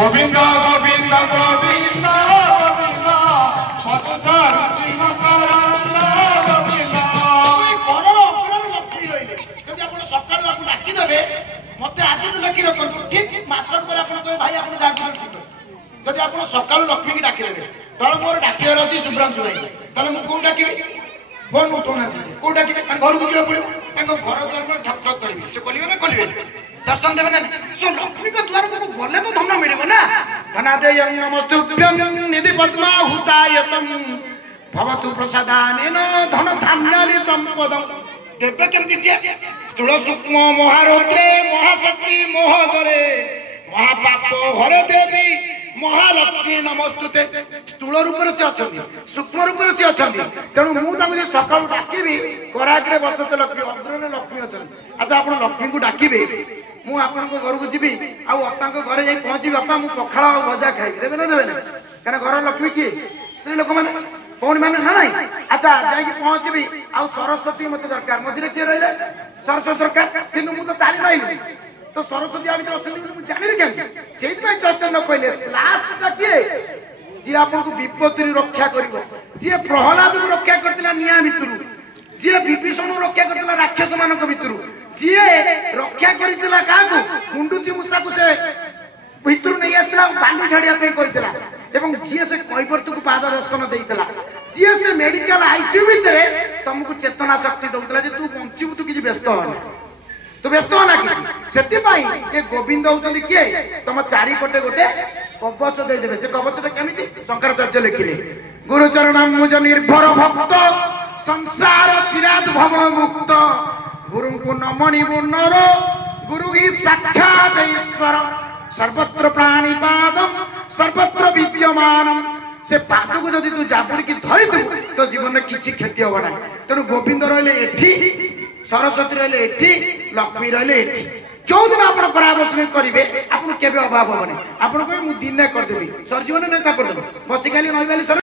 गोविंद गोविंद गोविंद गोविंद पदधर श्रीमकरंद गोविंद करोड़ अक्षर लक्ष्मी रही जब आप सकाल आपको डाकी देवे मत आज लक्ष्मी रखु ठीक मासक पर आप भाई आप जब आप सकाल लक्ष्मी की डाकी देवे तर मोर डाकिबार अच्छी शुभ्रांशु भाई ताले मुझे कौन डाकि फोन उठौना कौन डाकि घर को जावा पड़ो घर द्वार ठक ठक करेंगे से खोलिए ना खोलिए दर्शन देवे ना सो लक्ष्मी के द्वार को गले तो धन मिले ना धनादेयं नमस्तुभ्यं निधि पद्माहुतायतं भवतु प्रसादानेन धन धान्यानि संपदं देवे केमति से स्थूल सूक्ष्म महारौद्रे महाशक्ति मोहदरे महापाप हरे देवी महालक्ष्मी नमस्तुते स्थूल रूप से अच्छा सूक्ष्म रूप से अच्छा तेणु मुझे सकाल डाकबी कराग्रे बसते लक्ष्मी अग्रे लक्ष्मी अच्छा आज आप लक्ष्मी को डाकबे मुझे घर को जी आपा घरे जा पहुंची बापा मुझे पखाड़ भजा खाई देवे ना देवे ना क्या घर लक्ष्मी किए स्त्री लोक मैंने कौन मैंने ना ना अच्छा जा पहुंची आउ सरस्वती मत दरकार मझे किए रही सरस्वती दरकार कि मुझे ताली रही तो सरस्वती आ भर अच्छी जानी क्या से चैतन्य कहले लास्टा किए जी आपको विपत्ति रक्षा कर जी प्रहलाद को रक्षा करता निआ भितर जी विभीषण रक्षा करता राक्षस मान भितर जी रक्षा करता क्या मुंडुची मूषा को से भितर नहीं आसला बाली छाड़िया कहता जी से कैवर्त को पाद दर्शन देता जी से मेडिकल आईसीयू भितर तुमको चेतना शक्ति दौला तू बंचू तू किसी व्यस्त होना तू व्यस्त होना कि ये गोविंद होती किए तुम चारिपटे गोटे कवच देदेवे से कवच केमी शंकराचार्य लिखिले गुरुचरण मुझ निर्भर भक्त संसार चिराद भव मुक्त गुरु को नमणिबु नर गुरु ही साक्षात ईश्वर सर्वत्र प्राणीपादम सर्वत्र विद्यमानम से पाद को जदि तू जाबुड़ी की धरी तो जीवन में किसी क्षति हम ना तेणु गोविंद रही एठी सरस्वती रही लक्ष्मी रही जो दिन आप परामर्श करेंगे आपको केवे अभाव हेनी आपको मुझे दिने करदेवी सरजीवन नेता करदेवी बसिकाली नईबाली